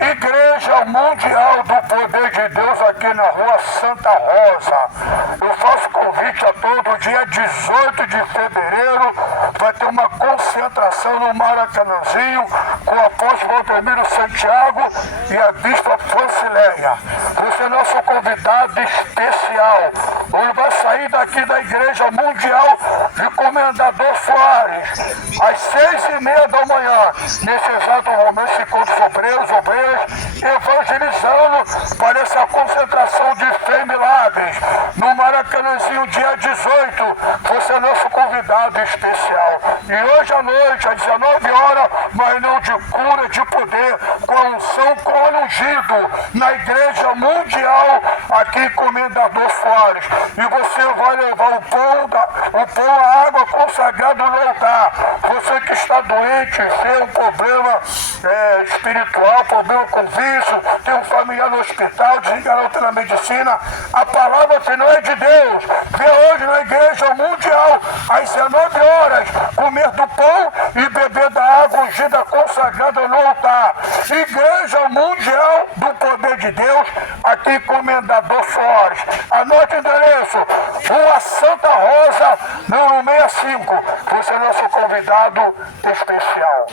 Igreja Mundial do Poder de Deus aqui na Rua Santa Rosa. Eu faço convite a todos, dia 18 de fevereiro, vai ter uma concentração no Maracanãzinho com o apóstolo Valdemiro Santiago e a bispa Francileia. Você é nosso convidado especial. Ele vai sair daqui da Igreja Mundial de Comendador Soares, às 6h30 da manhã. Nesse exato momento se encontram os obreiros, evangelizando para essa concentração de fé e milagres. No Maracanãzinho, dia 18, você é nosso convidado especial. E hoje à noite, às 19 horas, uma reunião de cura, de poder, com a unção com óleo ungido, na Igreja Mundial, aqui em Comendador Soares. E você vai levar o pão, a água consagrada no altar. Você que está doente, tem um problema espiritual, problema com vício, tem um familiar no hospital, desenganou na medicina, a palavra final é de Deus. Vem hoje na Igreja Mundial, às 19 horas, comer do pão e beber da água ungida consagrada no altar. Igreja Mundial do Poder de Deus, aqui em Comendador Soares. Anote o endereço, Rua Santa Rosa, número 65. Você é nosso convidado especial.